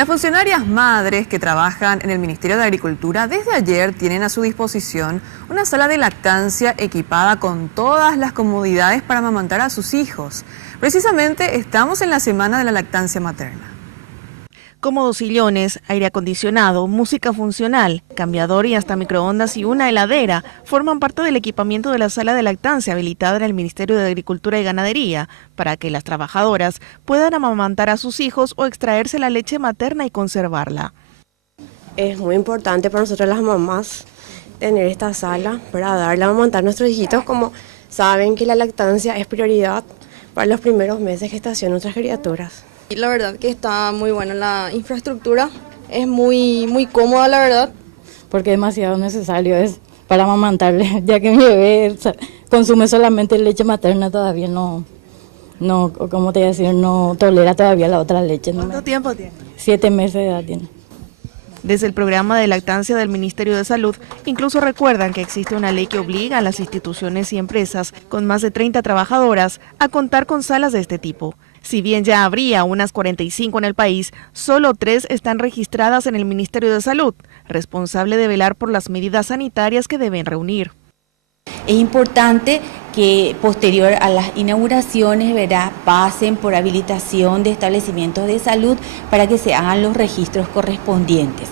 Las funcionarias madres que trabajan en el Ministerio de Agricultura desde ayer tienen a su disposición una sala de lactancia equipada con todas las comodidades para amamantar a sus hijos. Precisamente estamos en la semana de la lactancia materna. Cómodos sillones, aire acondicionado, música funcional, cambiador y hasta microondas y una heladera forman parte del equipamiento de la sala de lactancia habilitada en el Ministerio de Agricultura y Ganadería para que las trabajadoras puedan amamantar a sus hijos o extraerse la leche materna y conservarla. Es muy importante para nosotros las mamás tener esta sala para darle a amamantar a nuestros hijitos, como saben que la lactancia es prioridad para los primeros meses de gestación de nuestras criaturas. Y la verdad que está muy buena la infraestructura, es muy cómoda la verdad. Porque demasiado necesario es para amamantarle, ya que mi bebé consume solamente leche materna, todavía no, ¿cómo te voy a decir? No tolera todavía la otra leche. ¿Cuánto tiempo tiene? 7 meses de edad tiene. Desde el programa de lactancia del Ministerio de Salud, incluso recuerdan que existe una ley que obliga a las instituciones y empresas con más de 30 trabajadoras a contar con salas de este tipo. Si bien ya habría unas 45 en el país, solo 3 están registradas en el Ministerio de Salud, responsable de velar por las medidas sanitarias que deben reunir. Es importante que posterior a las inauguraciones, pasen por habilitación de establecimientos de salud para que se hagan los registros correspondientes.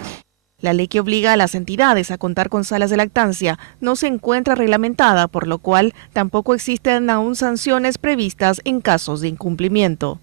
La ley que obliga a las entidades a contar con salas de lactancia no se encuentra reglamentada, por lo cual tampoco existen aún sanciones previstas en casos de incumplimiento.